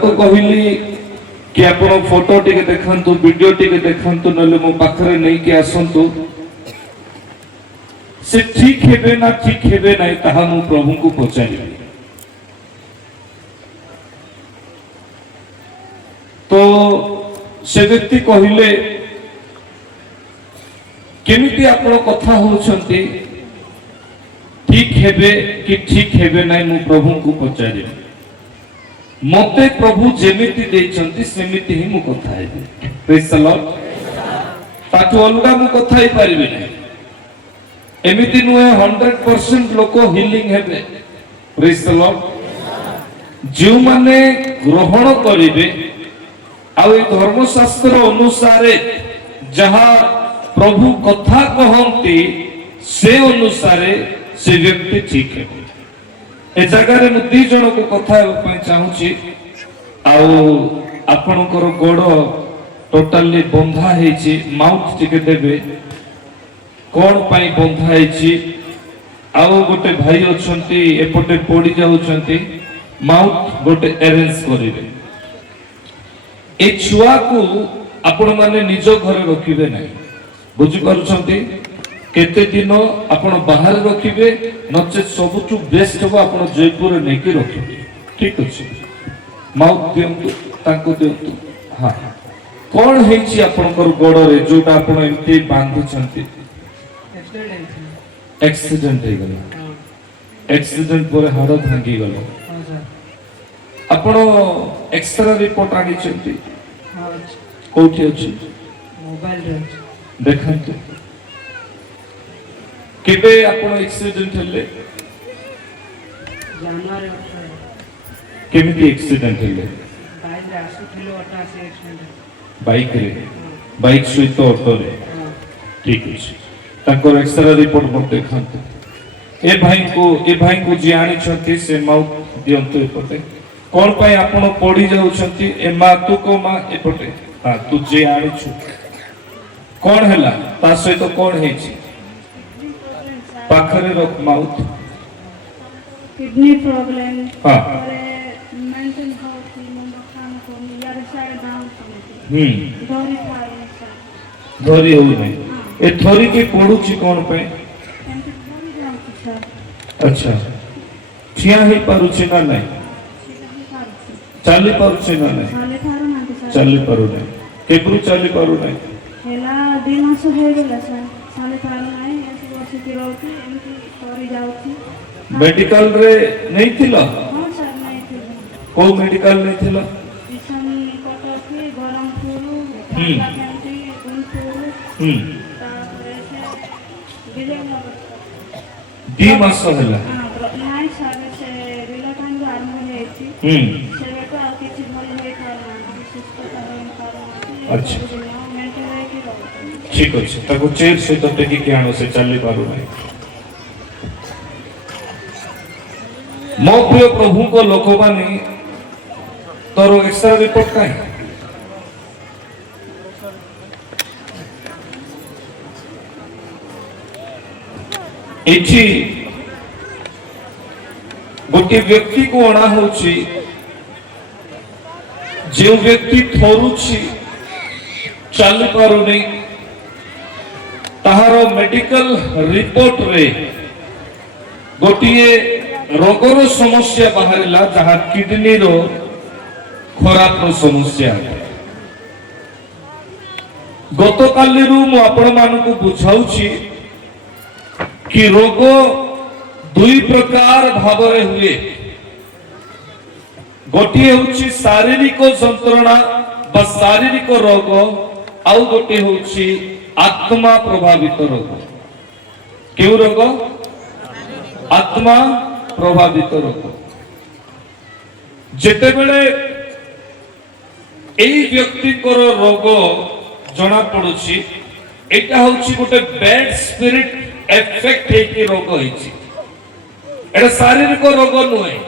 ତାକୁ କହିଲି कि आपण फोटो टिके देखंतु वीडियो टिके देखंतु नले मो पाखरे नै कि आसंतु से ठीक हेबे ना ठीक हेबे नै ताहा मु प्रभु को पचारिबे। तो से व्यक्ति कहिले केमिति आपण कथा होछंती ठीक हेबे कि ठीक हेबे नै मु प्रभु को पचारिबे। मते प्रभु जेमिति देइछंती सेमिति ही मु कथा हेबे। Praise the Lord. ताठु अलगा मु कथा ही परिबे नै। एमिति नुए 100% लोक हीलिंग हेबे। Praise the Lord. जो माने ग्रहण करिवे आ ए धर्मशास्त्र अनुसार जहां प्रभु कथा कहंती से अनुसार से व्यक्ति ठीक हेबे। ए जगह मु दी जन को कथा चाहूची आपणकर गोड़ टोटाली बंधा हेची माउथ टिके देबे कोन पाई बंधा हेची आउ गोटे भाई अछंती एपटे पड़ी जाउछंती माउथ गोटे अरेंज करिवे। ए छुआ को आपण माने निज घर रखिबे नै। बुझि पारुछंती केते दिन आपण बाहर रखिबे नचे सबुठु बेस्ट हो आपण जयपुर नेकी रखिबे। ठीक अछि माउथ दियंतु ताको दियंतु। हां कोन हेछि आपनकर गोड़ रे जोटा आपण एमती बांधि छंती? एक्सीडेंट हे गेला। एक्सीडेंट पर हाड़ भांगी गेलो। हां सर आपण एक्सरे रिपोर्ट आनी छंती? हां कोठी अछि? मोबाइल रे देखंतु। केबे आपण एक्सीडेंट हेले? जनवरी 18। केमिति एक्सीडेंट हेले? बाइक रे आसुथिलो ऑटो से एक्सीडेंट। बाइक रे? बाइक सहित ऑटो रे? ठीक अछि। ताकर एक्सरे रिपोर्ट मत देखंतु। ए भाई को जे आनी छथि से माउथ दियंतु एपटे। कोन पय आपण पड़ी जाउ छथि ए मा तू को मा एपटे? हां तू जे आनी छु कोन हैला ता सहित कोन हेछि? पाखरे रख माउथ। किडनी प्रॉब्लम और मेंटल हेल्थ मुंडो काम को यार साइड डाउन धरी हो नै। ए थोरी के पडुची कोन पे? अच्छा ठिया ही पारुची ना नै? चाली पारुची ना नै? चाली पारु नै। केब्रु चाली पारु नै? हेला 2 मास हे गेला सर। चाली पारु नै। मेडिकल रे नहीं थिला? हां सर नहीं थिला। को मेडिकल नहीं थिला? इसन कोटकी गरमपुर कालाकांती गुंटूर तारे से विजयनगर। 2 मास होला? हां नाही सर से विलकांत आरंभ हेछि। से बेटा किछि भल हे खाना सुस्तता होइन कारण। अच्छा ठीक अछि। ताको चेयर से तो टेकी के आनो से चली पारु नै। मो प्रिय प्रभु को लोक माने तोर एक्सरे रिपोर्ट काई? एठी गोटे व्यक्ति को अणा होछि जे व्यक्ति थोरुछि चल पारु नै ताहारो मेडिकल रिपोर्ट रे गोटिए रोगर समस्या बाहरिला जहाँ किडनी रो खराब समस्या। गत काली रु मु आपण मानकु बुझाउछि कि रोग 2 प्रकार भावरे हुए। गोटिए होछि शारीरिक जंत्रणा बा शारीरिक रोग आउ गोटे होछि आत्मा प्रभावित रोग। केउ रोग? आत्मा प्रभावित रोग। जेते बेले एई व्यक्ति को रोग जना पड़ुछि एटा होछि गोटे बैड स्पिरिट एफेक्ट हे कि रोग होइछि। एटा शारीरिक रोग नुहे।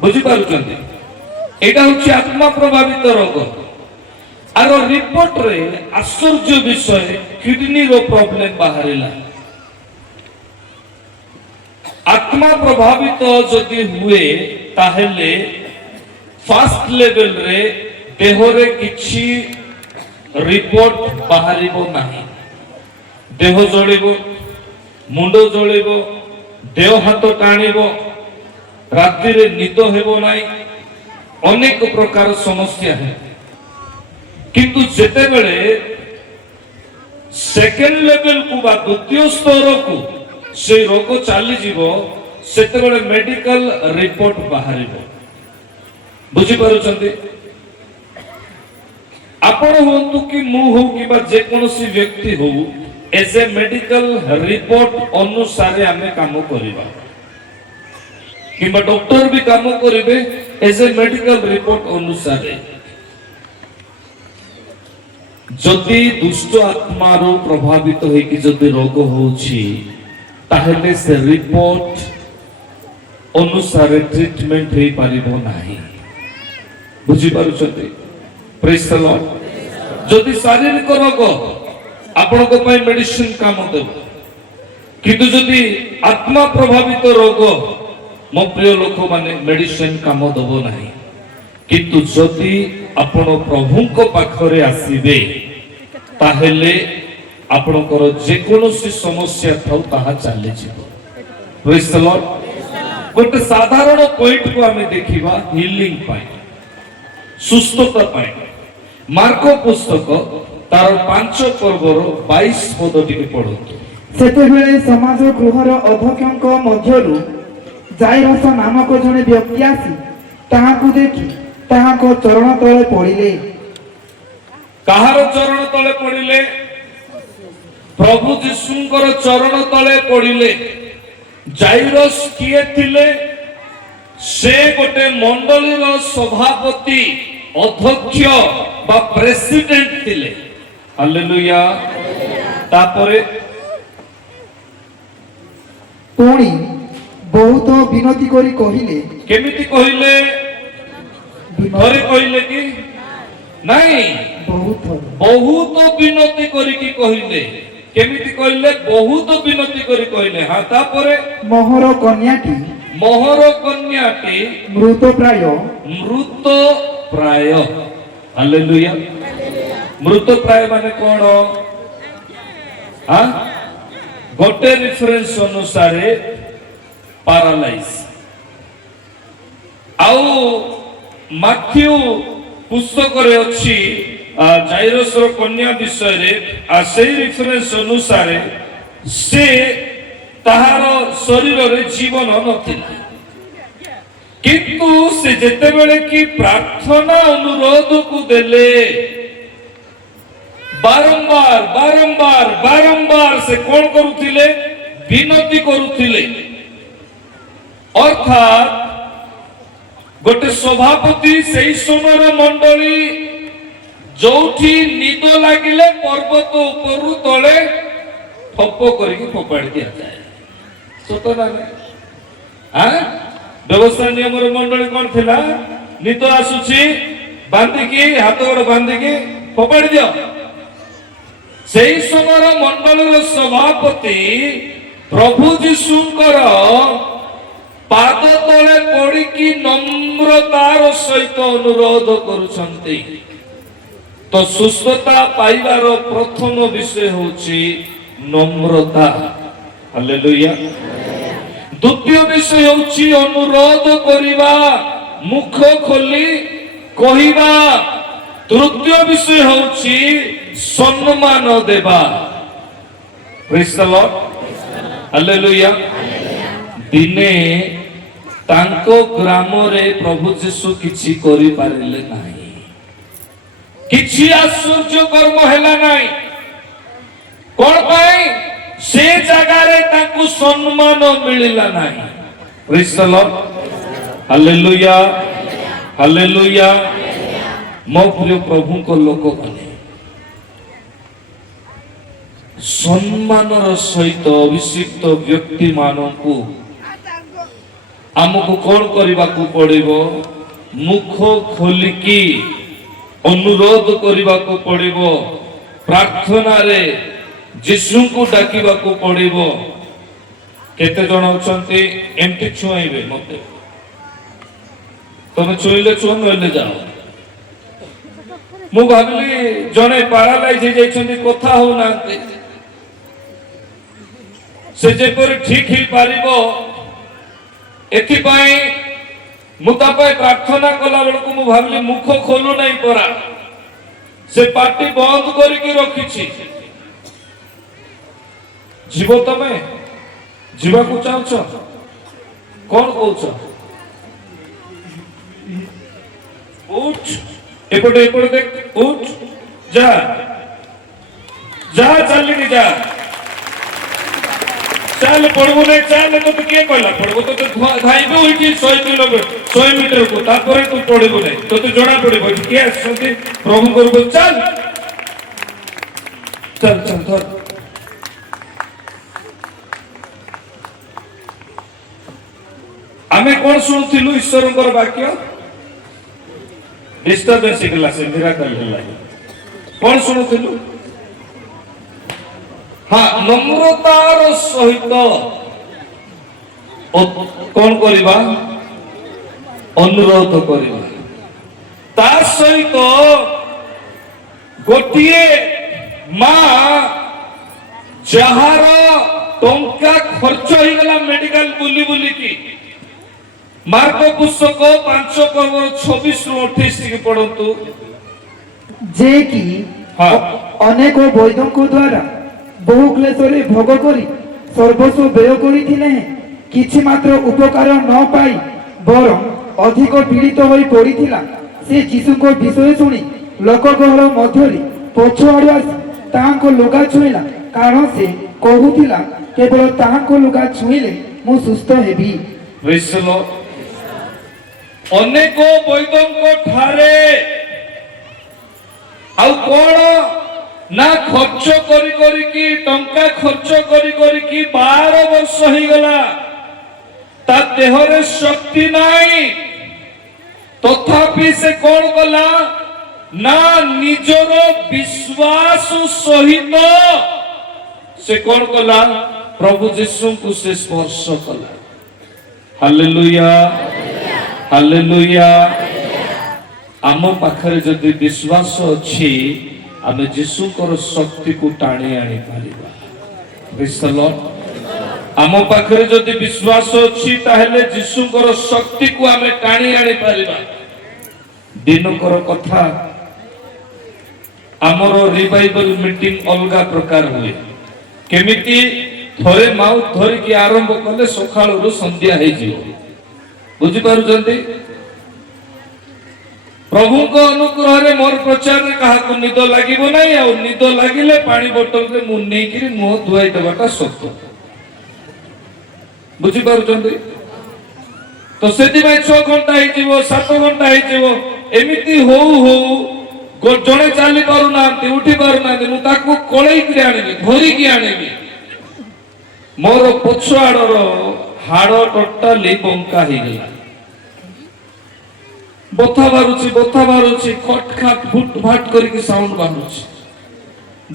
बुझि पारुछन्ती? एटा होछि आत्मा प्रभावित रोग। आरो रिपोर्ट रे आश्चर्य विषय किडनी रो प्रॉब्लम बाहरिला। आत्मा प्रभावित जदि हुए ताहेले फास्ट लेवल रे देहरे किछि रिपोर्ट बाहरिबो नाही। देह जळिबो, मुंड जळिबो, देह हाथ टाणिबो, रात्रि रे निद हेबो नाही, अनेक प्रकार समस्या है। किंतु जेते बेले सेकेंड लेवल को बा द्वितीय स्तर को से रोग चली जीवो सेते बेले मेडिकल रिपोर्ट बाहरिबो। बुझी पारुचंती? आपण होतु कि मु हो कि बा जे कोनोसी व्यक्ति हो एज ए मेडिकल रिपोर्ट अनुसार आमे काम करिबा किंबा डॉक्टर भी काम करिवे एज ए मेडिकल रिपोर्ट अनुसार। जदि दुष्ट आत्मा रो प्रभावित होई कि जदि रोग होउछि ताहेले से रिपोर्ट अनुसार ट्रीटमेंट होई पारिबो नाही। बुझी पारुछथि? Praise the Lord. जदि शारीरिक रोग आपण को पय मेडिसिन काम देबो, किंतु जदि आत्मा प्रभावित रोग मो प्रिय लोक माने मेडिसिन काम देबो नाही। किंतु जदि आपण प्रभु को पाखरे आसीबे ताहेले आपणकर जे कोनोसी समस्या थाउ ताहा चली जीवो। Praise the Lord. गोटे साधारण पॉइंट को हमें देखिबा हीलिंग पाई, सुस्थता पाई। मार्को पुस्तक तार 5 पर्वर 22 पद टिके पढंतु। सेते बेले समाज गृहर अध्यक्षक मध्यरु जाइरस नामक जने व्यक्ति आसी ताहाकु देखि ताहाको चरण तळे पड़िले। कहार चरण तळे पड़िले? प्रभु यीशुंकर चरण तळे पड़िले। जाइरस किए थिले? से गोटे मंडलीर सभापति अध्यक्ष बा प्रेसिडेंट थिले। हालेलुया। तापरे पुणी बहुत विनती करी कहिले। केमिति कहिले? धरे कहिले कि नहीं? बहुत विनती करी कि कहिले। केमिति कहिले? बहुत विनती करी कहिले। हां तापरे मोहर कन्याटी मृत प्राय। हालेलुया। मृत प्राय माने कोन? हां गोटे रेफरेंस अनुसार पैरालाइज। आउ माथ्यू पुस्तक रे अछि जाइरस रो कन्या विषय रे से रेफरेंस अनुसार से ताहार शरीर रे जीवन नथिला, किंतु से जेते बेले की प्रार्थना अनुरोध को देले बारंबार बारंबार बारंबार से कोन करूथिले? विनती करूथिले। अर्थात गोटे सभापति सेही समय मंडली जोठी निद लागिले पर्वत उपरु तळे ठप्प करिक फोपाड़ी दिया जाए। सत ना? हां व्यवस्था नियम रे मंडली कोन थिला? निद आसुची बांधिकी हाथ गोड़ बांधिकी फोपाड़ी दियो। सेही समय मंडलीर सभापति प्रभु यीशुंकर पाद तले पड़िकी नम्रतार सहित अनुरोध करुछंती। तो सुस्थता पाइबार प्रथम विषय होची नम्रता। हालेलुया। द्वितीय विषय होची अनुरोध करिबा, मुख खोली कहिबा। तृतीय विषय होची सम्मान देबा। Praise the Lord. हालेलुया। दिने तांको ग्राम रे प्रभु यीशु किछि करि पारिले नाही, किछि आश्चर्य कर्म हैला नाही। कोन पाई? से जगह रे तांको सम्मान मिलिला नाही। Praise the Lord. Hallelujah. Hallelujah. मो प्रिय प्रभु को लोक माने सम्मानर सहित अभिषिक्त व्यक्ति मानकु आमको कौन करने को पड़िबो? मुख खोलिकी अनुरोध करने को पड़िबो। प्रार्थना रे यीशु को डाकिबा को पड़िबो। केते जण अछंती एमती छुआइबे मते তুমি চুইলে চুন নইলে যাও। ମୁଁ ଭାବିଲି ଜଣେ ପାରାଲାଇଜ ହେଇଯାଇଛନ୍ତି, କଥା ହଉନାହାନ୍ତି, ସେ ଯେପରି ଠିକ ହେଇପାରିବ ଏଥିପାଇଁ ମୁଁ ତା ପାଇଁ ପ୍ରାର୍ଥନା କଲା ବେଳକୁ ମୁଁ ଭାବିଲି ମୁଖ ଖୋଲୁ ନାହିଁ ପରା, ସେ ପାଟି ବନ୍ଦ କରିକି ରଖିଛି। ଯିବ ତମେ? ଯିବାକୁ ଚାହୁଁଛ? କଣ କହୁଛ? ଉଠ, ଏପଟେ ଏପଟେ ଦେଖ, ଉଠ, ଯା ଯା, ଚାଲିକି ଯା, ଚାଲ, ପଡିବୁ ନାହିଁ, ଚାଲ। ତତେ କିଏ କହିଲା ପଡିବୁ? ତତେ ଧାଇବେ ଏଇଠି 100 ମିଟରକୁ, ତାପରେ ତୁ ପଡିବୁ ନାହିଁ, ତତେ ଜଣା ପଡିବ ଏଠି କିଏ ଆସିଛନ୍ତି ପ୍ରଭୁଙ୍କର। ଚାଲ ଚାଲ ଚାଲ ଧର। ଆମେ କଣ ଶୁଣୁଥିଲୁ? ଈଶ୍ୱରଙ୍କର ବାକ୍ୟ ଡିଷ୍ଟର୍ବେନ୍ସ ହେଇଗଲା, ସେ ମିରାକଲ ହେଲା। କଣ ଶୁଣୁଥିଲୁ? ହଁ, ନମ୍ରତାର ସହିତ କଣ କରିବା? ଅନୁରୋଧ କରିବା। ତା ସହିତ ଗୋଟିଏ ମା ଯାହାର ଟଙ୍କା ଖର୍ଚ୍ଚ ହେଇଗଲା ମେଡିକାଲ ବୁଲି ବୁଲିକି, ମାର୍କ ପୁସ୍ତକ 5:26-28 ଟିକେ ପଢନ୍ତୁ। ଯେ କି ଅନେକ ବୈଦ୍ୟଙ୍କ ଦ୍ୱାରା ବହୁ କ୍ଲେଶରେ ଭୋଗ କରି ସର୍ବସ୍ୱ ବ୍ୟୟ କରିଥିଲେ, କିଛି ମାତ୍ର ଉପକାର ନ ପାଇ ବରଂ ଅଧିକ ପୀଡ଼ିତ ହୋଇ ପଡ଼ିଥିଲା। ସେ ଯୀଶୁଙ୍କ ବିଷୟ ଶୁଣି ଲୋକଗହଳ ମଧ୍ୟରେ ପଛଆଡ଼ୁ ଆସି ତାହାଙ୍କ ଲୁଗା ଛୁଇଁଲା, କାରଣ ସେ କହୁଥିଲା, କେବଳ ତାହାଙ୍କ ଲୁଗା ଛୁଇଁଲେ ମୁଁ ସୁସ୍ଥ ହେବି। ଅନେକ ବୈଦ୍ୟଙ୍କ ଠାରେ ଆଉ କଣ ନା ଖର୍ଚ୍ଚ କରି କରିକି, ଟଙ୍କା ଖର୍ଚ୍ଚ କରି କରିକି 12 ବର୍ଷ ହେଇଗଲା, ତା ଦେହରେ ଶକ୍ତି ନାହିଁ। ତଥାପି ସେ କଣ କଲା ନା ନିଜର ବିଶ୍ୱାସ ସହିତ ସେ କଣ କଲା? ପ୍ରଭୁ ଯୀଶୁଙ୍କୁ ସେ ସ୍ପର୍ଶ କଲା। Hallelujah, hallelujah. ଆମ ପାଖରେ ଯଦି ବିଶ୍ୱାସ ଅଛି, ଆମେ ଯୀଶୁଙ୍କର ଶକ୍ତିକୁ ଟାଣି ଆଣିପାରିବା। ଆମ ପାଖରେ ଯଦି ବିଶ୍ୱାସ ଅଛି, ତାହେଲେ ଯୀଶୁଙ୍କର ଶକ୍ତିକୁ ଆମେ ଟାଣି ଆଣିପାରିବା। ଦିନକର କଥା, ଆମର ରିଭାଇଭାଲ ମିଟିଂ ଅଲଗା ପ୍ରକାର ହୁଏ। କେମିତି? ଥରେ ମାଉଥ ଧରିକି ଆରମ୍ଭ କଲେ ସକାଳରୁ ସନ୍ଧ୍ୟା ହେଇଯିବ। ବୁଝିପାରୁଛନ୍ତି? ପ୍ରଭୁଙ୍କ ଅନୁଗ୍ରହରେ ମୋର ପ୍ରଚାରରେ କାହାକୁ ନିଦ ଲାଗିବ ନାହିଁ, ଆଉ ନିଦ ଲାଗିଲେ ପାଣି ବୋତଲରେ ମୁଁ ନେଇକିରି ମୁହଁ ଧୁଆଇ ଦେବାଟା ସତ। ବୁଝିପାରୁଛନ୍ତି? ତ ସେଥିପାଇଁ 6 ଘଣ୍ଟା ହେଇଯିବ, 7 ଘଣ୍ଟା ହେଇଯିବ, ଏମିତି ହଉ ହଉ ଜଣେ ଚାଲି ପାରୁନାହାନ୍ତି, ଉଠି ପାରୁନାହାନ୍ତି, ମୁଁ ତାକୁ କଳେଇକିରି ଆଣିବି, ଧରିକି ଆଣିବି। ମୋର ପଛ ଆଡର ହାଡ ଟୋଟାଲି ବଙ୍କା ହେଇଗଲା, ବଥା ବାହାରୁଛି, ଖଟ ଖାଟ ଫୁଟ ଫାଟ କରିକି ସାଉଣ୍ଡ ବାହାରୁଛି।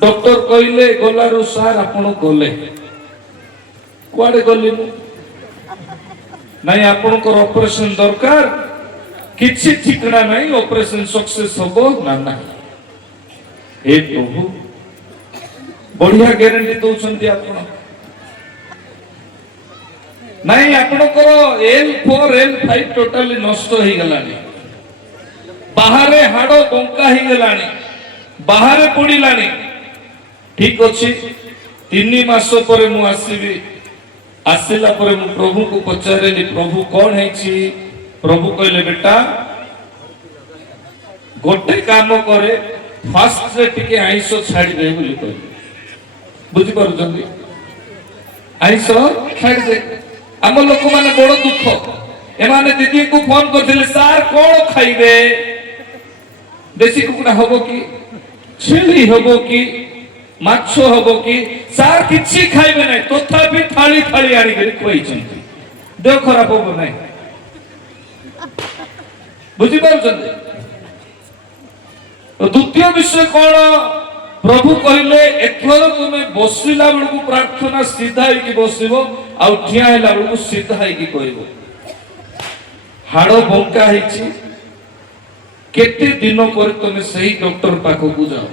ଡକ୍ଟର କହିଲେ, ଗଲାରୁ ସାର୍ ଆପଣ ଗଲେ। କୁଆଡେ ଗଲି ମୁଁ? ନାଇଁ, ଆପଣଙ୍କର ଅପରେସନ ଦରକାର, କିଛି ଠିକଣା ନାହିଁ, ଅପରେସନ ସକ୍ସେସ ହବ ନା ନାହିଁ। ହେ ପ୍ରଭୁ, ବଢିଆ ଗ୍ୟାରେଣ୍ଟି ଦଉଛନ୍ତି ଆପଣ। ନାଇଁ, ଆପଣଙ୍କର L4 L5 ଟୋଟାଲି ନଷ୍ଟ ହେଇଗଲାଣି, ବାହାରେ ହାଡ ବଙ୍କା ହେଇଗଲାଣି, ବାହାରେ ପଡିଲାଣି। ଠିକ ଅଛି, 3 ମାସ ପରେ ମୁଁ ଆସିବି। ଆସିଲା ପରେ ମୁଁ ପ୍ରଭୁଙ୍କୁ ପଚାରିଲି, ପ୍ରଭୁ କଣ ହେଇଛି? ପ୍ରଭୁ କହିଲେ, ବେଟା ଗୋଟେ କାମ କରେ, ଫାଷ୍ଟରେ ଟିକେ ଆଇଁଷ ଛାଡ଼ିଦେ ବୋଲି କହିଲେ। ବୁଝିପାରୁଛନ୍ତି? ଆଇଁଷ ଛାଡ଼ିଦେ। ଆମ ଲୋକମାନେ ବଡ ଦୁଃଖ। ଏମାନେ ଦିଦିଙ୍କୁ ଫୋନ କରିଥିଲେ, ସାର୍ କଣ ଖାଇବେ? ଦେଶୀ କୁକୁଡ଼ା ହବ କି, ଛେଳି ହବ କି, ମାଛ ହବ କି? ସାର୍ କିଛି ଖାଇବେ ନାହିଁ, ତଥାପି ଥାଳି ଥାଳି ଆଣିକରି ଖୁଆଇଛନ୍ତି। ଦେହ ଖରାପ ହବ ନାହିଁ। ବୁଝିପାରୁଛନ୍ତି? ଦ୍ୱିତୀୟ ବିଷୟ କଣ? ପ୍ରଭୁ କହିଲେ, ଏଥର ତୁମେ ବସିଲା ବେଳକୁ ପ୍ରାର୍ଥନା ସିଧା ହେଇକି ବସିବ, ଆଉ ଠିଆ ହେଲା ବେଳକୁ ସିଧା ହେଇକି କହିବ। हाड़ बंका ହେଇଛି केते दिन पर तुम सही डॉक्टर पाखक जाओ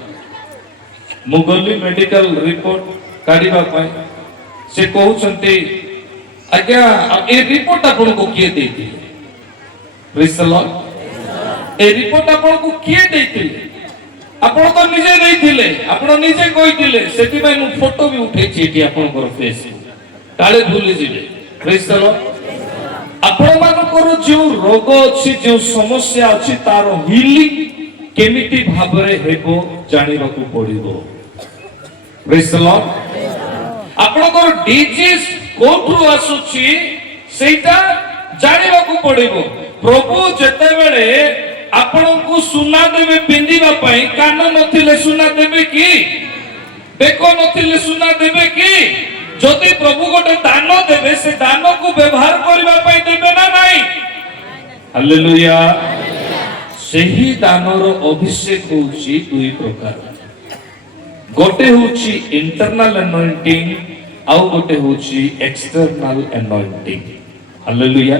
मु गली मेडिकल रिपोर्ट काढिबा पय से कहउछन्ते आज्ञा ए रिपोर्ट आपन को किए देती praise the Lord A report आपन को किए देती आपण तो निजे देथिले आपण निजे कहिथिले सेति भाई मु फोटो भी उठै छी एटी आपण को फेस काले भूली जिवे प्रेज द लॉर्ड आपण मानकर जो रोग अछि जो समस्या अछि तार हीलिंग केमिति भाबरे हेबो जानिबाकू पड़िबो प्रेज द लॉर्ड आपनकर डिजीज कोठु आसुछि सेटा जानिबाकू पड़िबो प्रभु जते बेले आपनकू सुना देबे पिंदिबा पई कान नथिले सुना देबे की बेको नथिले सुना देबे की जदि प्रभु गोटे दान देबे से दान को व्यवहार करबा पई देबे ना नाही हालेलुया सही दानर अभिषेक होउची दुई प्रकार गोटे होउची इंटरनल अनॉइंटिंग आउ गोटे होउची external anointing hallelujah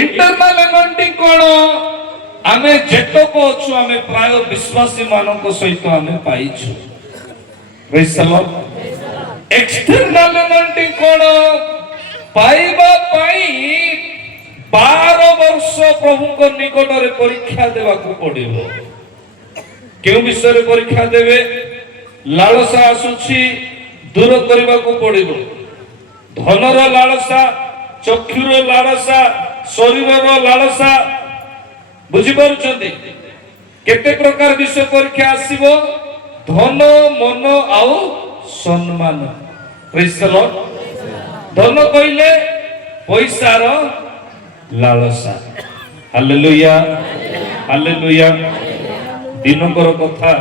internal anointing कोन आमे जेतो को छु आमे प्राय विश्वासी मानक सहित आमे पाइछु praise the Lord external anointing कोन पाइबा पाई 12 वर्ष प्रभु को निकट रे परीक्षा देबा को पड़िबो केउ विषय रे परीक्षा देबे लालसा आसुछि दूर करबा को पड़िबो धनर लालसा चक्षुर लालसा शरीरर लालसा बुझी पारुछन्ती केते प्रकार विषय परीक्षा आसीबो धन मन आउ सम्मान प्रेज द लॉर्ड धन कइले पैसार लालसा हालेलुया हालेलुया दिनकर कथा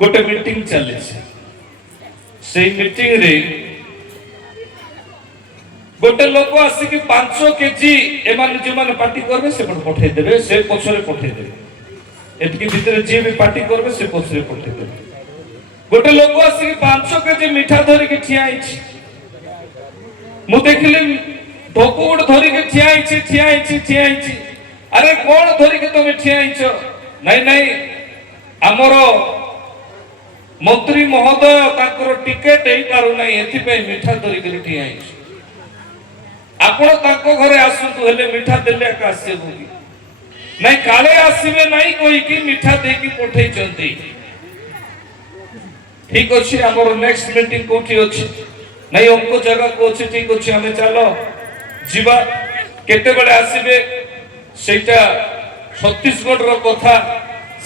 गोटे मीटिंग चले से मीटिंग रे गोटे लोक आसिक 5 केजी एमान जे मान पार्टी करबे से पठे देबे से पछरे पठे देबे एतकी भीतर जे भी पार्टी करबे से पछरे पठे देबे गोटे लोक आसिक 5 केजी मिठा धरि के ठिया आइछि मु देखले ढोकुड धरि के ठिया आइछि अरे कोन धरि के तुम ठिया आइछो नहीं नहीं हमर मंत्री महोदय ताकर टिकेट एई पारु नहीं एथि पे मिठा धरि के ठिया आइछि आपण ताको घरे आसुतु हेले मिठा देले का आसेबो नहीं काले आसीबे नहीं कोई की मिठा दे की पठै चंती ठीक अछि हमर नेक्स्ट मीटिंग कोठी अछि नहीं हमको जगह को अछि ठीक अछि हमें चलो जीवा केते बेले आसीबे सेटा छत्तीसगढ़ रो कथा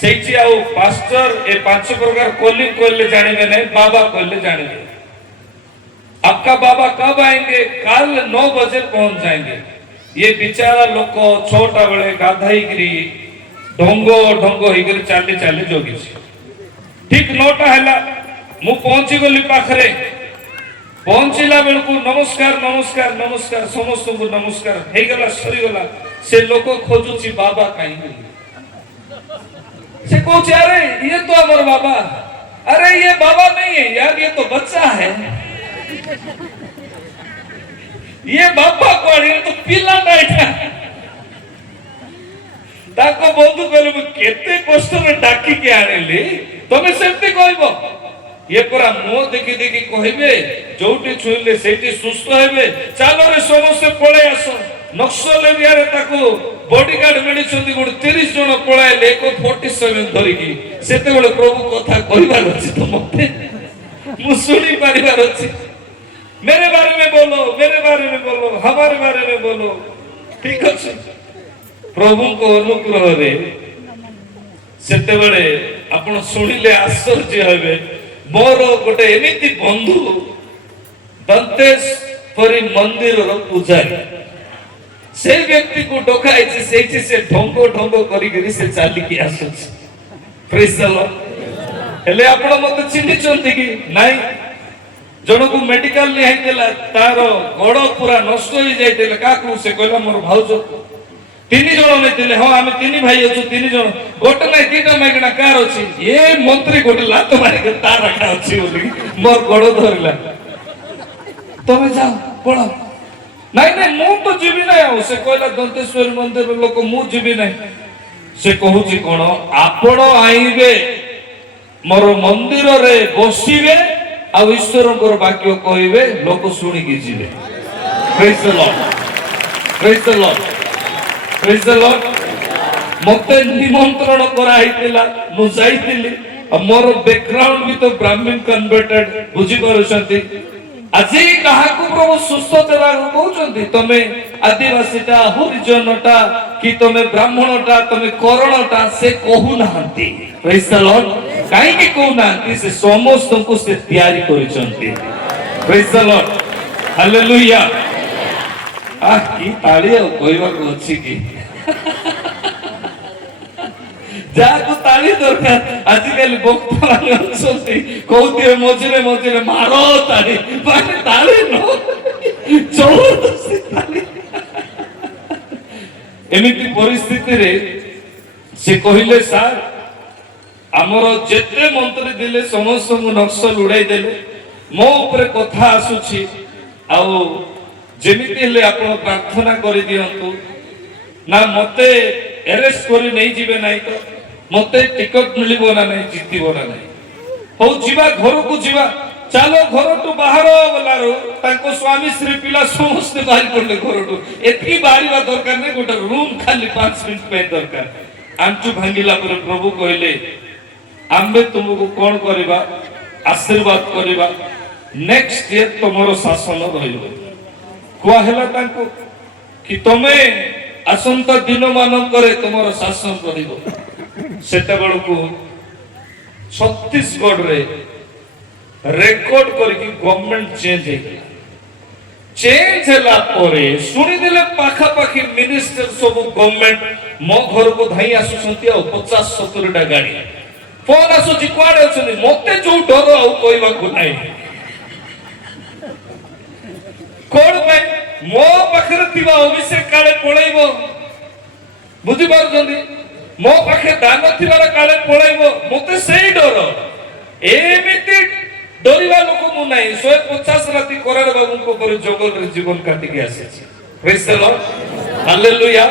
सेठी आउ पास्टर ए 5 प्रकार कॉलिंग कोले जानिबे नहीं बाबा कोले जानिबे आपका बाबा कब आएंगे कल 9 बजे पहुंच जाएंगे ये बेचारा लोक 6टा बेले गाधाई गिरी ढंगो ढंगो हिगरी चाली चाली जोगी ठीक 9टा हैला मु पहुंची गली पाखरे पहुंचीला बेलकू नमस्कार नमस्कार नमस्कार समस्त को नमस्कार हे गला सरी गला से लोक खोजुची बाबा काई से कहूछ अरे ये तो हमर बाबा अरे ये बाबा नहीं है यार ये तो बच्चा है ये बाबा कोण ये तो पिला नाइटा ताको बंधु कहले मु केते कष्ट में डाकी के आनेली तमे सेमते कहबो ये परा मो देखि देखि कहबे जोटी छुइले सेठी सुस्त हेबे चालो रे समस्त पळे आसो नक्सल एरिया रे ताको बॉडीगार्ड मिली छथि गुड 30 जण पळाइले एको 47 धरि की सेते बेले प्रभु कथा कहिबार अछि त मते मु सुनी परिवार अछि मेरे बारे में बोलो हमारे बारे में बोलो ठीक अछि प्रभु को अनुग्रह रे सेते बेले आपण सुनिले आश्चर्य हेबे मोर गोटे एमिति बंधु दंतेश परी मंदिर रो पूजारी से व्यक्ति को डोकाई से ढंगो ढंगो करी करी से चाली की आसु प्रेज द लॉर्ड हेले आपण मते चिन्हि चंती कि नाही जण को मेडिकल ले आइतेला तार गोड़ पूरा नष्ट हो जाइतेला काकू से कहला मोर भाउजो 3 जण नेतिले हो आमे 3 भाई अछु 3 जण गोटे नै 2टा मागना कार अछि ए मंत्री गोटे लात मारि के तार रखा अछि बोली मोर गोड़ धरला तमे जाओ पळो ନାଇଁ ନାଇଁ ମୁଁ ତ ଯିବି ନାହିଁ। ଆଉ ସେ କହିଲା ଦନ୍ତେଶ୍ୱରୀ ମନ୍ଦିର ଲୋକ ମୁଁ ଯିବି ନାହିଁ। ସେ କହୁଛି କଣ, ଆପଣ ଆଇବେ ମୋର ମନ୍ଦିରରେ ବସିବେ ଆଉ ଈଶ୍ୱରଙ୍କର ବାକ୍ୟ କହିବେ, ଲୋକ ଶୁଣିକି ଯିବେ। Praise the Lord. Praise the Lord. Praise the Lord. ମତେ ନିମନ୍ତ୍ରଣ କରାହେଇଥିଲା, ମୁଁ ଯାଇଥିଲି। ମୋର ବ୍ୟାକଗ୍ରାଉଣ୍ଡ ବି ତ ବ୍ରାହ୍ମଣ କନଭର୍ଟେଡ, ବୁଝିପାରୁଛନ୍ତି। ଆଜି କାହାକୁ ପ୍ରଭୁ ସୁସ୍ଥ ଦେବାକୁ କହୁଛନ୍ତି, ତମେ ଆଦିବାସୀଟା, ହରିଜନଟା, କି ତମେ ବ୍ରାହ୍ମଣଟା, ତମେ କରଣଟା, ସେ କହୁନାହାନ୍ତି। Praise the Lord. କାହିଁକି କହୁନାହାନ୍ତି? ସେ ସମସ୍ତଙ୍କୁ ସେ ତିଆରି କରିଛନ୍ତି। Praise the Lord. Hallelujah. କି ତାଳି ଆଉ କହିବାକୁ ଅଛି କି? ଯାହାକୁ ତାଳି ଦରକାର, ଆଜିକାଲି ବକ୍ତାମାନେ ଅଛନ୍ତି କହୁଥିବେ ମଝିରେ ମଝିରେ ମାର ତାଳି, ମାନେ ତାଳି ଜବରଦସ୍ତି ତାଳି। ଏମିତି ପରିସ୍ଥିତିରେ ସେ କହିଲେ, ସାର୍ ଆମର ଯେତେ ମନ୍ତ୍ରୀ ଥିଲେ ସମସ୍ତଙ୍କୁ ନକ୍ସଲ ଉଡାଇ ଦେଲେ, ମୋ ଉପରେ କଥା ଆସୁଛି, ଆଉ ଯେମିତି ହେଲେ ଆପଣ ପ୍ରାର୍ଥନା କରିଦିଅନ୍ତୁ। ନା ମତେ ଆରେଷ୍ଟ କରି ନେଇଯିବେ ନାହିଁ ତ, ମତେ ଟିକଟ ମିଳିବ ନା ନାହିଁ, ଜିତିବ ନା ନାହିଁ। ହଉ ଯିବା, ଘରକୁ ଯିବା। ଚାଲ ଘରଠୁ ବାହାର ଗଲାରୁ ତାଙ୍କ ସ୍ୱାମୀ ସ୍ତ୍ରୀ ପିଲା ସମସ୍ତେ ବାହାରି ପଡିଲେ ଘରଠୁ। ଏତିକି ବାହାରିବା ଦରକାର ନାହିଁ, ଗୋଟେ ରୁମ ଖାଲି 5 ମିନିଟ ପାଇଁ ଦରକାର। ଆଣ୍ଠୁ ଭାଙ୍ଗିଲା ପରେ ପ୍ରଭୁ କହିଲେ, ଆମେ ତୁମକୁ କଣ କରିବା? ଆଶୀର୍ବାଦ କରିବା। ନେକ୍ସଟ ଇୟର ତମର ଶାସନ ରହିବ। କୁହା ହେଲା ତାଙ୍କୁ କି ତମେ ଆସନ୍ତା ଦିନ ମାନଙ୍କରେ ତମର ଶାସନ ରହିବ। ସେତେବେଳକୁ ଛତିଶଗଡ଼ରେ ରେକର୍ଡ କରିକି ଗଭର୍ଣ୍ଣମେଣ୍ଟ ଚେଞ୍ଜ ହେଇଗଲା। ଚେଞ୍ଜ ହେଲା ପରେ ଶୁଣିଦେଲେ ପାଖାପାଖି ମିନିଷ୍ଟର ସବୁ ଗଭର୍ଣ୍ଣମେଣ୍ଟ ମୋ ଘରକୁ ଧାଇଁ ଆସୁଛନ୍ତି, ଆଉ 50-70ଟା ଗାଡି। ଫୋନ ଆସୁଛି, କୁଆଡେ ଅଛନ୍ତି? ମତେ ଯୋଉ ଡର ଆଉ କହିବାକୁ ନାହିଁ। କଣ ପାଇଁ? ମୋ ପାଖରେ ଥିବା ଅଭିଷେକ କାଳେ ପଳେଇବ, ବୁଝିପାରୁଛନ୍ତି? ମୋ ପାଖରେ ଦାନ ଥିବାର କାଳେ ପଳେଇବ, ମତେ ସେଇ ଡର। ଏମିତି ଡରିବା ଲୋକ ମୁଁ ନାହିଁ। 150 ରାତି କରାର ବାବୁଙ୍କ ଉପରେ ଜଙ୍ଗଲରେ ଜୀବନ କାଟିକି ଆସିଛି। Praise the Lord. Hallelujah.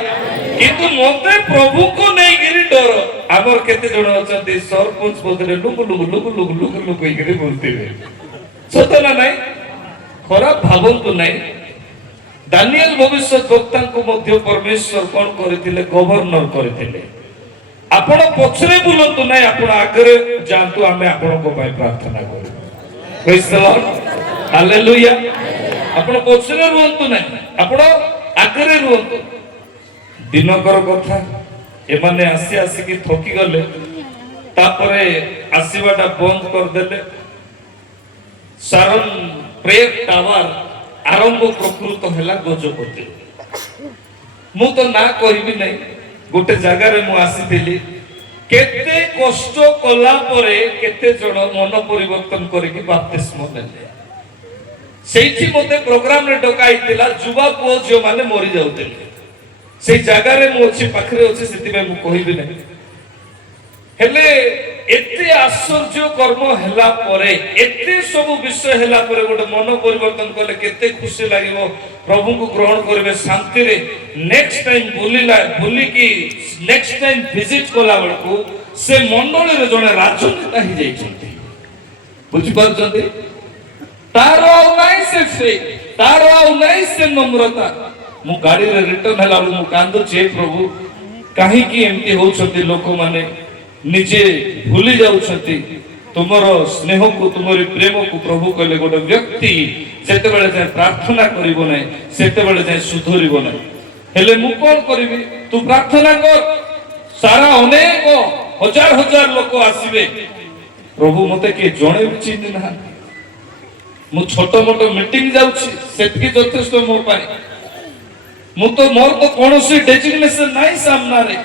କିନ୍ତୁ ମତେ ପ୍ରଭୁଙ୍କୁ ନେଇକିରି ଡର। ଆମର କେତେ ଜଣ ଅଛନ୍ତି ସରପଞ୍ଚ ପଦରେ ଲୁଗୁ ଲୁଗୁ ଲୁଗୁ ଲୁଗୁ ଲୁଗୁ ଲୁଗୁ ହେଇକିରି ବୁଲୁଥିବେ, ସତ ନା ନାଇଁ? ଖରାପ ଭାବନ୍ତୁ ନାହିଁ। ଦାନିଏଲ ଭବିଷ୍ୟତ ବକ୍ତାଙ୍କୁ ମଧ୍ୟ ପରମେଶ୍ୱର କଣ କରିଥିଲେ? ଗଭର୍ଣ୍ଣର କରିଥିଲେ। ଆପଣ ପଛରେ ବୁଲନ୍ତୁ ନାହିଁ, ଆପଣ ଆଗରେ ଯାଆନ୍ତୁ, ଆମେ ଆପଣଙ୍କ ପାଇଁ ପ୍ରାର୍ଥନା କରିବୁ। Praise the Lord. Hallelujah. ଆପଣ ପଛରେ ରୁହନ୍ତୁ ନାହିଁ, ଆପଣ ଆଗରେ ରୁହନ୍ତୁ। ଦିନକର କଥା, ଏମାନେ ଆସି ଆସିକି ଥକି ଗଲେ, ତାପରେ ଆସିବାଟା ବନ୍ଦ କରିଦେଲେ। ସାରନ ପ୍ରେୟର ଟାୱାର ଆରମ୍ଭ ପ୍ରକୃତ ହେଲା ଗଜପତି। ମୁଁ ତ ନା କହିବି ନାହିଁ, ଗୋଟେ ଜାଗାରେ ମୁଁ ଆସିଥିଲି। କେତେ କଷ୍ଟ କଲା ପରେ କେତେ ଜଣ ମନ ପରିବର୍ତ୍ତନ କରିକି ବାପ୍ତିସ୍ମ ନେଲେ। ସେଇଠି ମତେ ପ୍ରୋଗ୍ରାମରେ ଡକା ହେଇଥିଲା, ଯୁବା ପୁଅ ଝିଅ ମାନେ ମରି ଯାଉଥିଲେ। ସେଇ ଜାଗାରେ ମୁଁ ଅଛି, ପାଖରେ ଅଛି, ସେଥିପାଇଁ ମୁଁ କହିବି ନାହିଁ। ହେଲେ ଏତେ ଆଶ୍ଚର୍ଯ୍ୟ କର୍ମ ହେଲା ପରେ, ଏତେ ସବୁ ବିଷୟ ହେଲା ପରେ ଗୋଟେ ମନ ପରିବର୍ତ୍ତନ କଲେ କେତେ ଖୁସି ଲାଗିବ। ପ୍ରଭୁଙ୍କୁ ଗ୍ରହଣ କରିବେ ଶାନ୍ତିରେ। ନେକ୍ସଟ ଟାଇମ ବୁଲିକି ନେକ୍ସଟ ଟାଇମ ଭିଜିଟ କଲା ବେଳକୁ ସେ ମଣ୍ଡଳୀରେ ଜଣେ ରାଜନେତା ହେଇଯାଇଛନ୍ତି, ବୁଝିପାରୁଛନ୍ତି? ତାର ଆଉ ନାହିଁ ସେ ଫେକ୍, ତାର ଆଉ ନାହିଁ ସେ ନମ୍ରତା। ମୁଁ ଗାଡିରେ ରିଟର୍ନ ହେଲା ବେଳକୁ ମୁଁ କାନ୍ଦୁଛି, ପ୍ରଭୁ କାହିଁକି ଏମିତି ହଉଛନ୍ତି ଲୋକମାନେ? ନିଜେ ଭୁଲି ଯାଉଛନ୍ତି ତୁମର ସ୍ନେହକୁ, ତୁମର ପ୍ରେମକୁ। ପ୍ରଭୁ କହିଲେ ଗୋଟେ ବ୍ୟକ୍ତି ଯେତେବେଳେ ଯାଏ ପ୍ରାର୍ଥନା କରିବ ନାହିଁ, ସେତେବେଳେ ଯାଏ ସୁଧରିବ ନାହିଁ। ହେଲେ ମୁଁ କଣ କରିବି? ତୁ ପ୍ରାର୍ଥନା କର, ସାରା ଅନେକ ହଜାର ହଜାର ଲୋକ ଆସିବେ। ପ୍ରଭୁ ମତେ କିଏ ଜଣେ ବି ଚିହ୍ନି ନାହାନ୍ତି। ମୁଁ ଛୋଟ ମୋଟ ମିଟିଂ ଯାଉଛି, ସେତିକି ଯଥେଷ୍ଟ ମୋ ପାଇଁ। ମୋର ତ କୌଣସି ଡେଜିଗ୍ନେସନ ନାହିଁ ସାମ୍ନାରେ,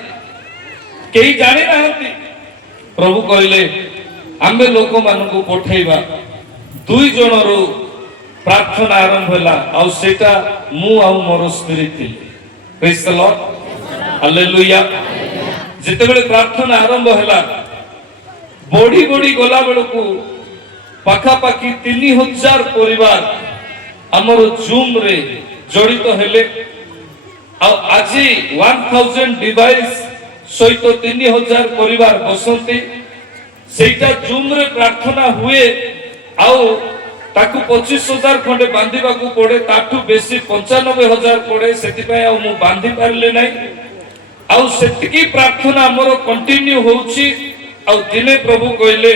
କେହି ଜାଣି ନାହାନ୍ତି। ପ୍ରଭୁ କହିଲେ ଆମେ ଲୋକମାନଙ୍କୁ ପଠେଇବା। 2 ଜଣରୁ ପ୍ରାର୍ଥନା ଆରମ୍ଭ ହେଲା, ଆଉ ସେଇଟା ମୁଁ ଆଉ ମୋର ସ୍ତ୍ରୀ ଥିଲି। Praise the Lord. Hallelujah. ଯେତେବେଳେ ପ୍ରାର୍ଥନା ଆରମ୍ଭ ହେଲା, ବଢି ବଢି ଗଲା ବେଳକୁ ପାଖାପାଖି 3000 ପରିବାର ଆମର ଜୁମ ରେ জড়িত হেলে আজি 1000 ডিভাইস সহিত 3000 পরিবার বসন্তি সেইটা জুম রে প্রার্থনা হুয়ে আউ তাকু 25000 খন্ডে বাঁধিবাকু পড়ে তাঠু বেশি 95000 পড়ে সেতিপাই আউ মু বাঁধি পারলে নাই আউ সেତିকি প্রার্থনা আমর কন্টিনিউ হউছি আউ দিনে প্রভু কইলে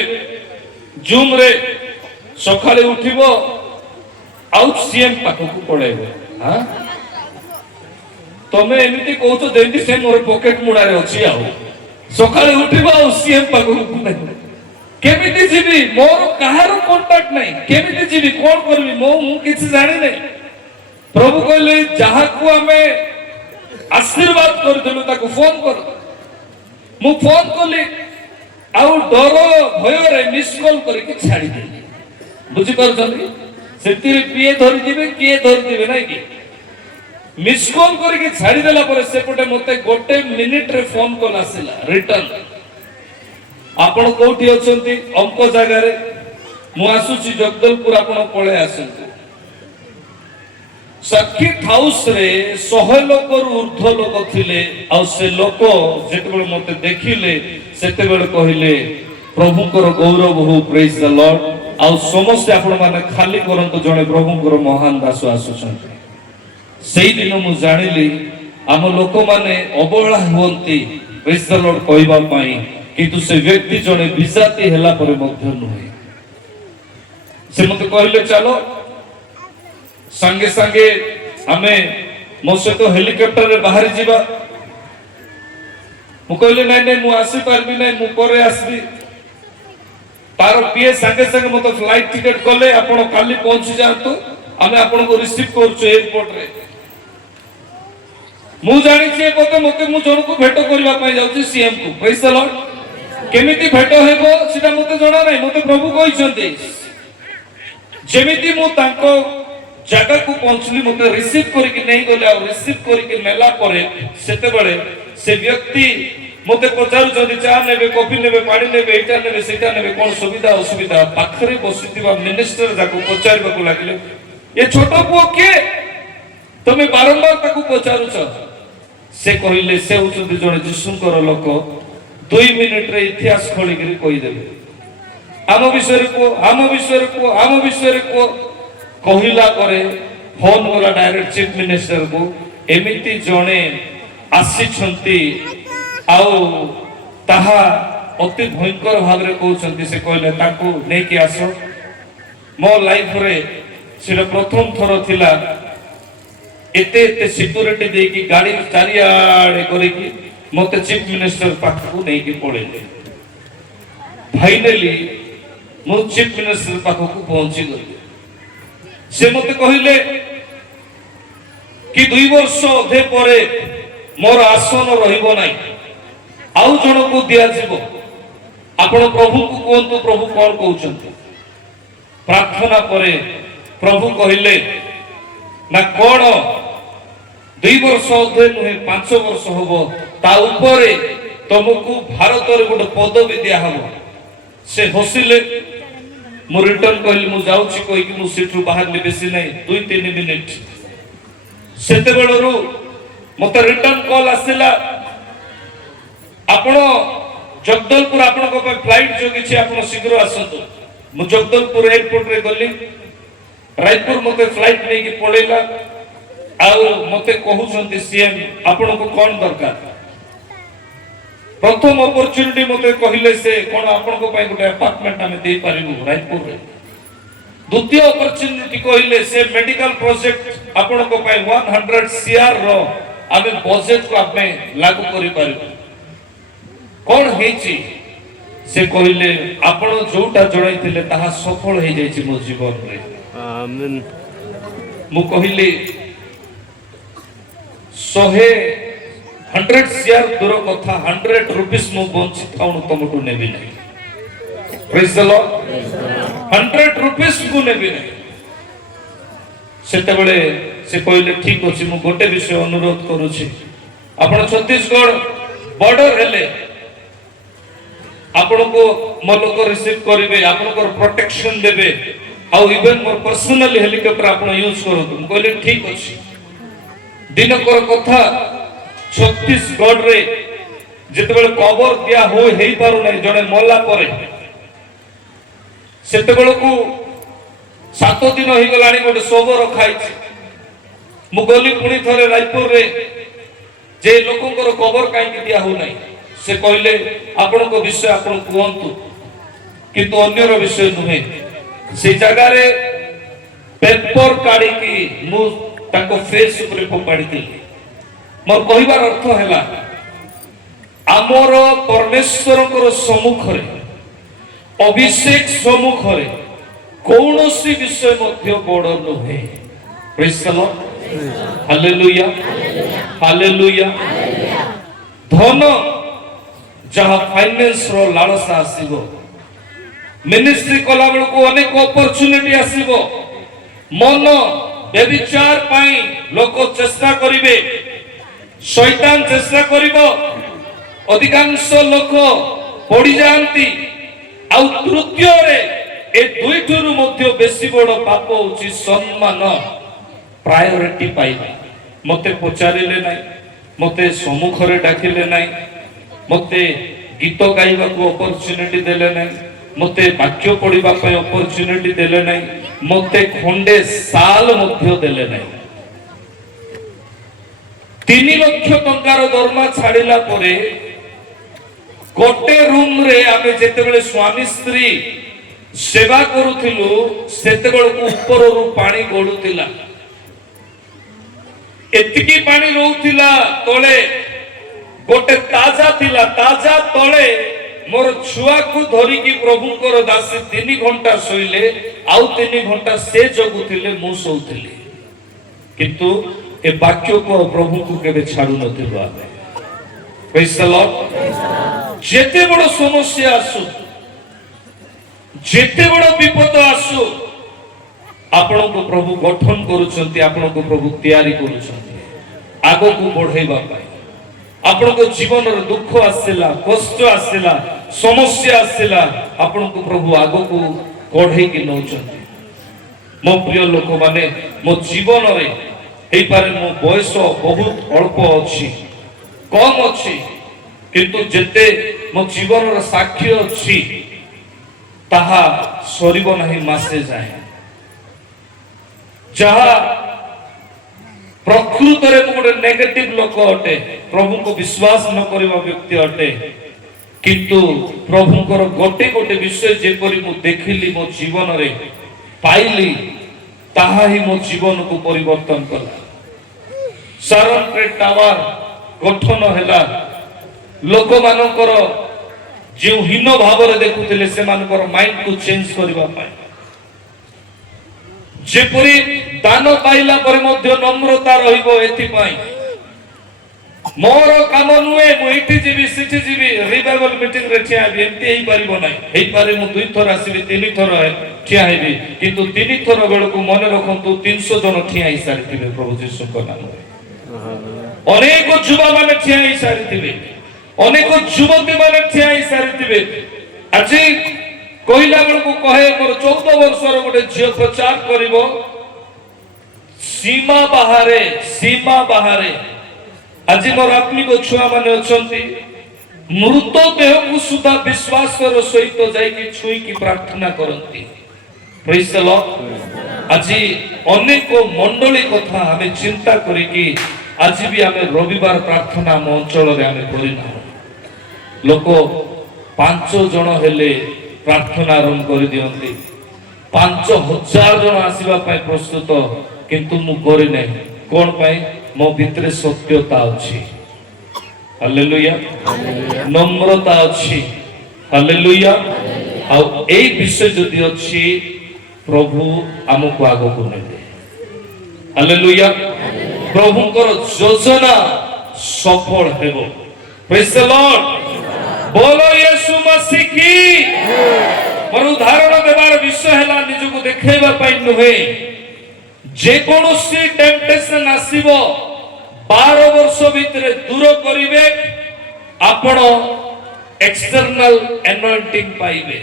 জুম রে সকালে উঠিব আউ সিএম পাখকু পড়াইবে হ্যাঁ ତମେ ଏମିତି କହୁଛ ଯେମିତି ସେ ମୋର ପକେଟ ମୁଡାରେ ଅଛି ଆଉ ସକାଳେ ଉଠିବା ଆଉ ସିଏମ ପାଖକୁ କେମିତି ଯିବି ମୋର କାହାର କଣ୍ଟାକ୍ଟ ନାହିଁ କେମିତି ଯିବି କଣ କରିବି ମୁଁ କିଛି ଜାଣିନି ପ୍ରଭୁ କହିଲେ ଯାହାକୁ ଆମେ ଆଶୀର୍ବାଦ କରିଥିଲୁ ତାକୁ ଫୋନ କର ମୁଁ ଫୋନ କଲି ଆଉ ଡର ଭୟରେ ମିସ୍ କଲ କରିକି ଛାଡ଼ିଦେଲି ବୁଝିପାରୁଛନ୍ତି ସେଥିରେ କିଏ ଧରିଯିବେ କିଏ ଧରିଯିବେ ନାଇଁ କି मिस कॉल करके छाड़ी देला पर सेपटे मते गोटे मिनिट रे फोन कॉल आसिला रिटर्न आपण कोठी अछंती अंक जगह रे मु आसुची जगदलपुर आपण पळे आसंती सर्किट हाउस रे 100 लोक ऊर्ध्व लोक थिले आ से लोक जेतेबेले मते देखिले सेतेबेले कहिले प्रभुकर गौरव हो प्रेज द लॉर्ड आ समस्त आपण माने खाली करंत जणे प्रभुकर महान दास आसुछंती सेई दिन मु जानिली आम लोक माने अबहेला हुंती प्रेज द लॉर्ड कहबा पई किंतु से व्यक्ति जणे विजाती हेला पर मध्य नुहे से मते कहले चलो संगे संगे आमे मो से तो हेलिकॉप्टर रे बाहर जीवा मु कहले नै नै मु आसी पारबी नै मु परे आसबी तार पीए संगे संगे मते फ्लाइट टिकट कले आपण काली पहुंची जांतु आमे आपण को रिसीव करछु एयरपोर्ट रे मु जानि छी कोते मते मु जण को भेट करबा पई जाउछी सीएम को प्रेज द लॉर्ड केमिति भेट हेबो सेटा मते जणा नै मते प्रभु कहिसंती जेमिति मु तांको जगह को पहुंचली मते रिसीव करके नहीं गले आ रिसीव करके नेला परे सेते बेले से व्यक्ति मते पचारु जदी चा नेबे कॉफी नेबे पानी नेबे एटा नेबे सेटा नेबे कोन सुविधा असुविधा पाखरे बसितिबा मिनिस्टर जाको पचारबा को लागिले ए छोटो पुओ के तमे बारंबार ताको पचारु छ से कहिले से उचुदी जण जिसुंकर लोक 2 मिनिट रे इतिहास खोली करी कहि देबे आम विषय को आम विषय को आम विषय को कहिला करे फोन वाला डायरेक्ट चीफ मिनिस्टर को एमिति जणे आसी छंती आउ ताहा अति भयंकर भाव रे कहउछंती से कहले ताको नै कि आसो मो लाइफ रे सिर प्रथम थरो थिला एते एते सिक्योरिटी दे की गाड़ी चारियाडे करे की मते चीफ मिनिस्टर पाखु नै की पड़ेले फाइनली मो चीफ मिनिस्टर पाखु को पहुंची गली से मते कहिले कि 2 वर्ष अधे परे मोर आसन रहिबो नै आउ जण को दिया जीवो आपण प्रभु को कोंतु प्रभु कोन कहउछंती प्रार्थना परे प्रभु कहिले ना कोन 2 वर्ष अधे नुहे 5 वर्ष होबो ता ऊपरे तुमको भारत रे गोटे पदवी दिया हबो से हसिले मु रिटर्न कहली मु जाउची कहि कि मु सीट रु बाहर ले बेसी नै 2-3 मिनिट सेते बेलरु मते रिटर्न कॉल आसिला आपण जगदलपुर आपण को फ्लाइट जोगी छी आपण शीघ्र आसंतु मु जगदलपुर एयरपोर्ट रे गली रायपुर मते फ्लाइट नै कि पळेला आउ मते कहउछंती सीएम आपण को कोन दरकार प्रथम अपॉर्चुनिटी मते कहिले से कोन आपण को पई गोटे अपार्टमेंट हमें दे पारिबु रायपुर रे द्वितीय अपॉर्चुनिटी कहिले से मेडिकल प्रोजेक्ट आपण को पई 100 सीआर रो आमे बजट को आपमे लागू करि पारिबु कोन हेची से कहिले आपण जोटा जणाई थिले ताहा सफल हे जायछि मो जीवन रे आमेन मु कहिले 100 सीआर दूर कथा 100 रुपीस मु बंची थाउन तमटु नेबी नै प्रेज द लॉर्ड 100 रुपीस को नेबी नै सेते बेले से कहले ठीक अछि मु गोटे विषय अनुरोध करू छी आपण छत्तीसगढ़ बॉर्डर हेले आपण को मलोक रिसीव करिवे आपण को प्रोटेक्शन देबे आ इवन मोर पर्सनल हेलिकॉप्टर आपण यूज करू कहले ठीक अछि ଦିନକର କଥା ଛତିଶଗଡ଼ରେ ଯେତେବେଳେ କବର ଦିଆ ହେଇପାରୁନାହିଁ ଜଣେ ମଲା ପରେ, ସେତେବେଳକୁ 7 ଦିନ ହେଇଗଲାଣି ଗୋଟେ ଶବ ରଖାଇଛି। ମୁଁ ଗଲି ପୁଣି ଥରେ ରାୟପୁରରେ, ଯେ ଲୋକଙ୍କର କବର କାହିଁକି ଦିଆ ହଉନାହିଁ? ସେ କହିଲେ ଆପଣଙ୍କ ବିଷୟ ଆପଣ କୁହନ୍ତୁ, କିନ୍ତୁ ଅନ୍ୟର ବିଷୟ ନୁହେଁ। ସେ ଜାଗାରେ ପେପର କାଢିକି ମୁଁ ତାଙ୍କ ଫେସ୍ ଉପରେ ଫୋପାଡ଼ିଥିଲି। ମୋର କହିବାର ଅର୍ଥ ହେଲା, ଆମର ପରମେଶ୍ୱରଙ୍କର ସମ୍ମୁଖରେ, ଅଭିଷେକ ସମ୍ମୁଖରେ କୌଣସି ବିଷୟ ମଧ୍ୟ ବଡ଼ ନୁହେଁ। ପ୍ରେଜ୍ ଦ ଲର୍ଡ, ହାଲେଲୁୟା, ହାଲେଲୁୟା। ଧନ ଯାହା ଫାଇନାନ୍ସର ଲାଳସା ଆସିବ, ମିନିଷ୍ଟ୍ରି କଲା ବେଳକୁ ଅନେକ ଅପରଚ୍ୟୁନିଟି ଆସିବ, ମନ ବ୍ୟଭିଚାର ପାଇଁ ଲୋକ ଚେଷ୍ଟା କରିବେ, ଶୈତାନ ଚେଷ୍ଟା କରିବ, ଅଧିକାଂଶ ଲୋକ ପଡ଼ିଯାଆନ୍ତି। ଆଉ ତୃତୀୟରେ ଏ ଦୁଇଠାରୁ ମଧ୍ୟ ବେଶୀ ବଡ଼ ପାପ ହେଉଛି ସମ୍ମାନ, ପ୍ରାୟୋରିଟି ପାଇବା। ମତେ ପଚାରିଲେ ନାହିଁ, ମତେ ସମ୍ମୁଖରେ ଡାକିଲେ ନାହିଁ, ମତେ ଗୀତ ଗାଇବାକୁ ଅପରଚ୍ୟୁନିଟି ଦେଲେ ନାହିଁ, ମତେ ବାକ୍ୟ ପଢିବା ପାଇଁ ଅପରଚ୍ୟୁନିଟି ଦେଲେ ନାହିଁ, ମତେ ଖଣ୍ଡେ ସାଲ ମଧ୍ୟ ଦେଲେ ନାହିଁ। 3 ଲକ୍ଷ ଟଙ୍କାର ଦରମା ଛାଡ଼ିଲା ପରେ ଗୋଟେ ରୁମରେ ଆମେ ଯେତେବେଳେ ସ୍ୱାମୀ ସ୍ତ୍ରୀ ସେବା କରୁଥିଲୁ, ସେତେବେଳକୁ ଉପରରୁ ପାଣି ଗଡୁଥିଲା। ଏତିକି ପାଣି ରହୁଥିଲା ତଳେ, ଗୋଟେ ତାଜା ଥିଲା, ତାଜା ତଳେ ମୋର ଛୁଆକୁ ଧରିକି ପ୍ରଭୁଙ୍କର ଦାସୀ 3 ଘଣ୍ଟା ଶୋଇଲେ, ଆଉ 3 ଘଣ୍ଟା ସେ ଜଗୁଥିଲେ, ମୁଁ ଶୋଉଥିଲି। କିନ୍ତୁ ଏ ବାକ୍ୟକୁ ଆଉ ପ୍ରଭୁଙ୍କୁ କେବେ ଛାଡୁ ନଥିଲୁ ଆମେ। ପ୍ରେଜ୍ ଦ ଲର୍ଡ। ଯେତେ ବଡ଼ ସମସ୍ୟା ଆସୁ, ଯେତେ ବଡ଼ ବିପଦ ଆସୁ, ଆପଣଙ୍କୁ ପ୍ରଭୁ ଗଠନ କରୁଛନ୍ତି, ଆପଣଙ୍କୁ ପ୍ରଭୁ ତିଆରି କରୁଛନ୍ତି ଆଗକୁ ବଢେଇବା ପାଇଁ। ଆପଣଙ୍କ ଜୀବନର ଦୁଃଖ ଆସିଲା, କଷ୍ଟ ଆସିଲା, ସମସ୍ୟା ଆସିଲା, ଆପଣଙ୍କୁ ପ୍ରଭୁ ଆଗକୁ କଢେଇକି ନଉଛନ୍ତି। ମୋ ପ୍ରିୟ ଲୋକମାନେ, ମୋ ଜୀବନରେ ହେଇପାରେ ମୋ ବୟସ ବହୁତ ଅଳ୍ପ ଅଛି, କମ ଅଛି, କିନ୍ତୁ ଯେତେ ମୋ ଜୀବନର ସାକ୍ଷୀ ଅଛି ତାହା ସରିବ ନାହିଁ ମାସେ ଯାଏ। ଯାହା ପ୍ରକୃତରେ ମୁଁ ଗୋଟେ ନେଗେଟିଭ ଲୋକ ଅଟେ, ପ୍ରଭୁଙ୍କୁ ବିଶ୍ୱାସ ନ କରିବା ବ୍ୟକ୍ତି ଅଟେ, କିନ୍ତୁ ପ୍ରଭୁଙ୍କର ଗୋଟେ ଗୋଟେ ବିଷୟ ଯେପରି ମୁଁ ଦେଖିଲି, ମୋ ଜୀବନରେ ପାଇଲି, ତାହା ହିଁ ମୋ ଜୀବନକୁ ପରିବର୍ତ୍ତନ କଲା। ସାରନରେ ଟାୱାର ଗଠନ ହେଲା, ଲୋକମାନଙ୍କର ଯେଉଁ ହୀନ ଭାବରେ ଦେଖୁଥିଲେ ସେମାନଙ୍କର ମାଇଣ୍ଡକୁ ଚେଞ୍ଜ କରିବା ପାଇଁ। ଯେପରି ଦାନ ପାଇଲା ପରେ ମଧ୍ୟ ନମ୍ରତା ରହିବ, ଏଥିପାଇଁ ମୋର କାମ ନୁହେଁ ମୁଁ ଏଠି ଯିବି ସେଠି ଯିବି ରିଭାଇଭାଲ ମିଟିଂ ରେ ଠିଆ ହେବି, ଏମିତି ହେଇପାରିବ ନାହିଁ। ହେଇପାରେ ମୁଁ 2 ଥର ଆସିବି, 3 ଥର ଠିଆ ହେବି, କିନ୍ତୁ 3 ଥର ବେଳକୁ ମନେ ରଖନ୍ତୁ 300 ଜଣ ଠିଆ ହେଇସାରିଥିବେ ପ୍ରଭୁ ଯୀଶୁଙ୍କ ନାମରେ। ଅନେକ ଯୁବା ମାନେ ଠିଆ ହେଇସାରିଥିବେ, ଅନେକ ଯୁବତୀ ମାନେ ଠିଆ ହେଇସାରିଥିବେ। ଆଜି କହିଲା ବେଳକୁ କହେ, ମୋର 14 ବର୍ଷର ଗୋଟେ ଝିଅ ପ୍ରଚାର କରିବ, ସୀମା ବାହାରେ, ସୀମା ବାହାରେ। ଆଜି ମୋର ଆତ୍ମିକ ଛୁଆ ମାନେ ଅଛନ୍ତି, ମୃତ ଦେହକୁ ସୁଦ୍ଧା ବିଶ୍ୱାସର ସହିତ ଯାଇକି ଛୁଇଁକି ପ୍ରାର୍ଥନା କରନ୍ତି। ପ୍ରେଜ୍ ଦ ଲର୍ଡ। ଆଜି ଅନେକ ମଣ୍ଡଳୀ କଥା ଆମେ ଚିନ୍ତା କରିକି ଆଜି ବି ଆମେ ରବିବାର ପ୍ରାର୍ଥନା ଆମ ଅଞ୍ଚଳରେ ଆମେ କରିନାହୁଁ। ଲୋକ 5 ଜଣ ହେଲେ ପ୍ରାର୍ଥନା ଆରମ୍ଭ କରିଦିଅନ୍ତି, 5000 ଜଣ ଆସିବା ପାଇଁ ପ୍ରସ୍ତୁତ, କିନ୍ତୁ ମୁଁ କରିନାହିଁ। କଣ ପାଇଁ? ମୋ ଭିତରେ ସତ୍ୟତା ଅଛି, ହାଲେଲୁୟା, ନମ୍ରତା ଅଛି, ହାଲେଲୁୟା। ଆଉ ଏଇ ବିଷୟ ଯଦି ଅଛି, ପ୍ରଭୁ ଆମକୁ ଆଗକୁ ନେବେ, ହାଲେଲୁୟା। ପ୍ରଭୁଙ୍କର ଯୋଜନା ସଫଳ ହେବ। ପ୍ରେଜ୍ ଦ ଲର୍ଡ। बोलो यीशु मसीह की। ମୋର ଉଦାହରଣ ଦେବାର ବିଷୟ ହେଲା, ନିଜକୁ ଦେଖେଇବା ପାଇଁ ନୁହେଁ। ଯେକୌଣସି ଟେମ୍ପଟେସନ ଆସିବ 12 ବର୍ଷ ଭିତରେ ଦୂର କରିବେ, ଆପଣ ଏକ୍ସଟର୍ନାଲ ଏନଏଣ୍ଟିଂ ପାଇବେ।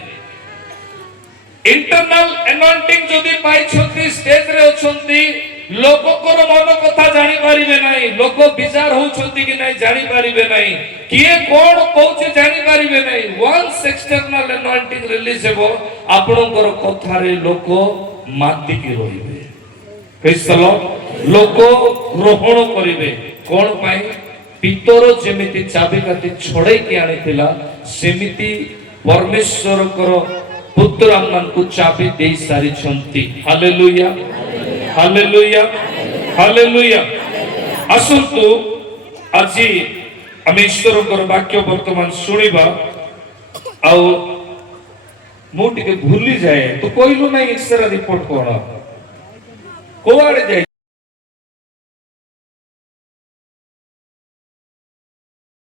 ଇଣ୍ଟରନାଲ ଏନଏଣ୍ଟିଂ ଯଦି ପାଇଛନ୍ତି, ଷ୍ଟେଜରେ ଅଛନ୍ତି, ଲୋକଙ୍କର ମନ କଥା ଜାଣି ପାରିବେ ନାହିଁ, ଲୋକ ବିଚାର ହଉଛନ୍ତି କି ନାହିଁ ଜାଣି ପାରିବେ ନାହିଁ, କିଏ କଣ କହୁଛି ଜାଣି ପାରିବେ ନାହିଁ। ୱାନ୍ସ ଏକ୍ସଟର୍ନାଲ ଆନଏଣ୍ଟିଂ ରିଲିଜ ହେବ, ଆପଣଙ୍କର କଥାରେ ଲୋକ ମାତିକି ରହିବେ। ପ୍ରେଜ୍ ଦ ଲର୍ଡ। ଲୋକ ଗ୍ରହଣ କରିବେ। କଣ ପାଇଁ? ପିତର ଯେମିତି ଚାବିକାଠି ଛଡେଇକି ଆଣିଥିଲା, ସେମିତି ପରମେଶ୍ୱରଙ୍କର ପୁତ୍ର ଆମମାନଙ୍କୁ ଚାବି ଦେଇ ସାରିଛନ୍ତି। Hallelujah, hallelujah, hallelujah. ଆସନ୍ତୁ ଆଜି ଆମେ ଈଶ୍ୱରଙ୍କର ବାକ୍ୟ ବର୍ତ୍ତମାନ ଶୁଣିବା। ଆଉ ମୁଁ ଟିକେ ଭୁଲି ଯାଏ, ତୁ କହିଲୁ ନାହିଁ ଏକ୍ସରା ରିପୋର୍ଟ କଣ, କୋଆଡେ ଯାଇ